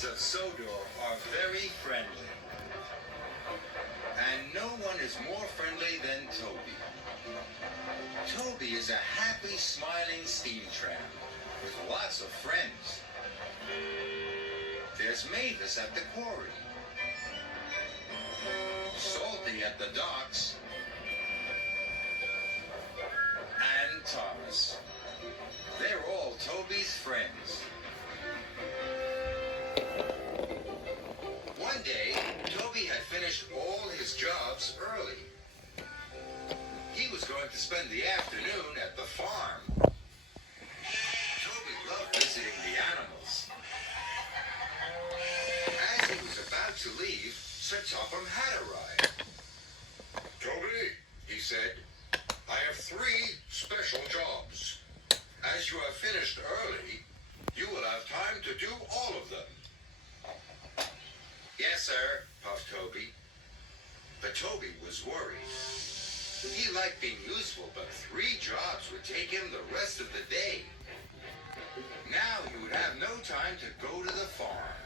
Humans of Sodor are very friendly. And no one is more friendly than Toby. Toby is a happy, smiling steam tramp with lots of friends. There's Mavis at the quarry, Salty at the docks, and Thomas. They're all Toby's friends. One day, Toby had finished all his jobs early. He was going to spend the afternoon at the farm. Toby loved visiting the animals. As he was about to leave, Sir Topham had arrived. Toby, he said, I have 3 special jobs. As you have finished early, you will have time to do all of them. Yes, sir, puffed Toby. But Toby was worried. He liked being useful, but 3 jobs would take him the rest of the day. Now he would have no time to go to the farm.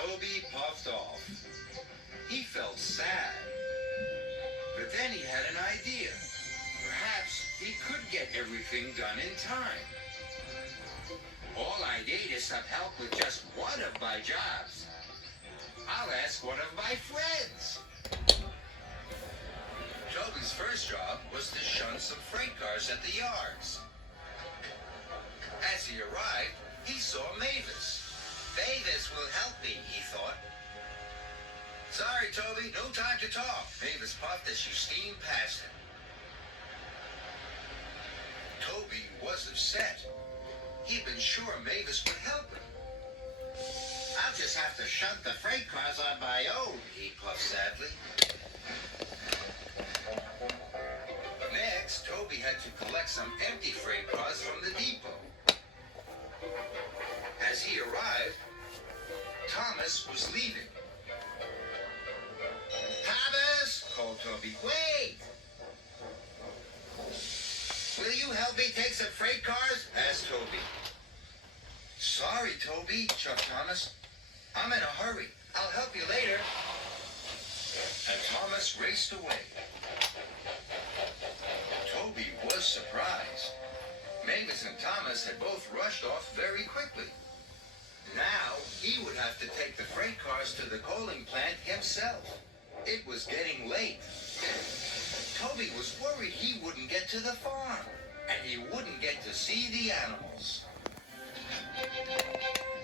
Toby puffed off. He felt sad. But then he had an idea. Perhaps he could get everything done in time. All I need is some help with just one of my jobs. I'll ask one of my friends. Toby's first job was to shun some freight cars at the yards. As he arrived, he saw Mavis. Mavis will help me, he thought. Sorry, Toby, no time to talk. Mavis puffed as she steamed past him. Toby was upset. He'd been sure Mavis would help him. I'll just have to shunt the freight cars on my own, he puffed sadly. Next, Toby had to collect some empty freight cars from the depot. As he arrived, Thomas was leaving. Thomas, called Toby, wait! Will you help me take some freight cars? Asked Toby. Sorry, Toby, chucked Thomas. I'm in a hurry. I'll help you later. And Thomas raced away. Toby was surprised. Mavis and Thomas had both rushed off very quickly. Now he would have to take the freight cars to the coaling plant himself. It was getting late. Toby was worried he wouldn't get to the farm, and he wouldn't get to see the animals.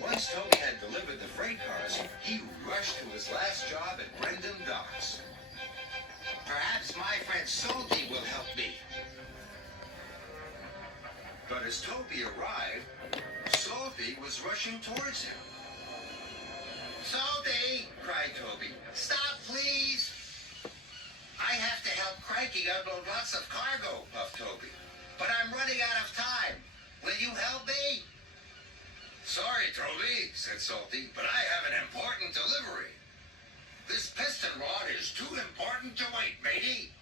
Once Toby had delivered the freight cars, he rushed to his last job at Brendam Docks. Perhaps my friend Salty will help me. But as Toby arrived, Salty was rushing towards him. Salty, cried Toby, stop please. I have to help Cranky unload lots of cargo, puffed Toby. But I'm running out of time. Will you help me? Sorry, Toby, said Salty, but I have an important delivery. This piston rod is too important to wait, matey.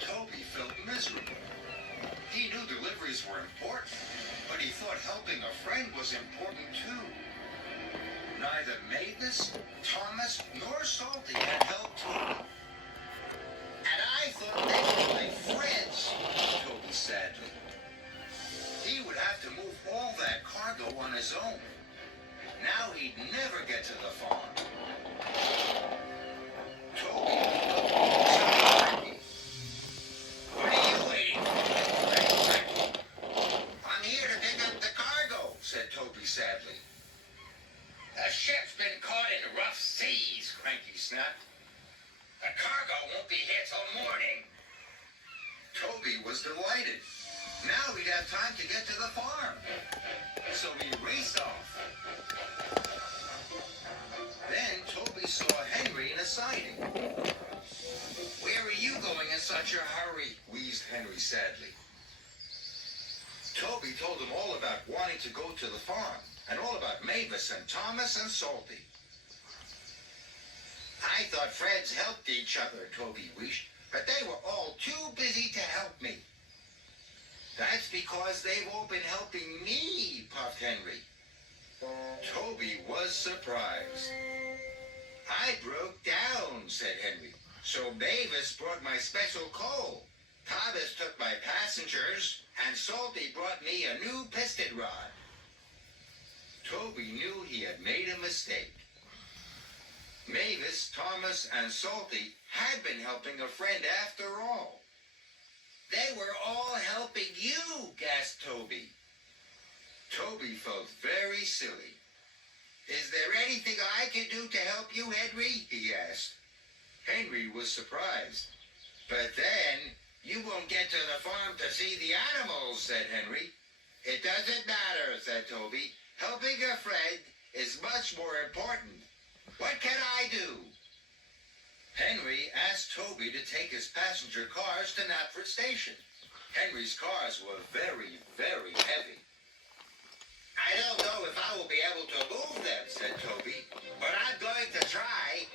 Toby felt miserable. He knew deliveries were important, but he thought helping a friend was important too. Neither Mavis, Thomas, nor Salty had helped Toby. And I thought they were my friends, Toby sadly. He would have to move all that cargo on his own. Now he'd never get to the farm. Toby looked at Cranky. What are you waiting for? Cranky. I'm here to pick up the cargo, said Toby sadly. The ship's been caught in rough seas, Cranky snapped. The cargo won't be here till morning. Toby was delighted. Now he'd have time to get to the farm. So he raced off. Then Toby saw Henry in a siding. Where are you going in such a hurry? Wheezed Henry sadly. Toby told him all about wanting to go to the farm, and all about Mavis and Thomas and Salty. I thought friends helped each other, Toby wished, but they were all too busy to help me. That's because they've all been helping me, puffed Henry. Toby was surprised. I broke down, said Henry. So Mavis brought my special coal. Thomas took my passengers, and Salty brought me a new piston rod. Toby knew he had made a mistake. Mavis, Thomas, and Salty had been helping a friend after all. They were all helping you, gasped Toby. Toby felt very silly. Is there anything I can do to help you, Henry? He asked. Henry was surprised. But then, you won't get to the farm to see the animals, said Henry. It doesn't matter, said Toby. Helping a friend is much more important. What can I do? Henry asked Toby to take his passenger cars to Knapford Station. Henry's cars were very, very heavy. I don't know if I will be able to move them, said Toby, but I'm going to try.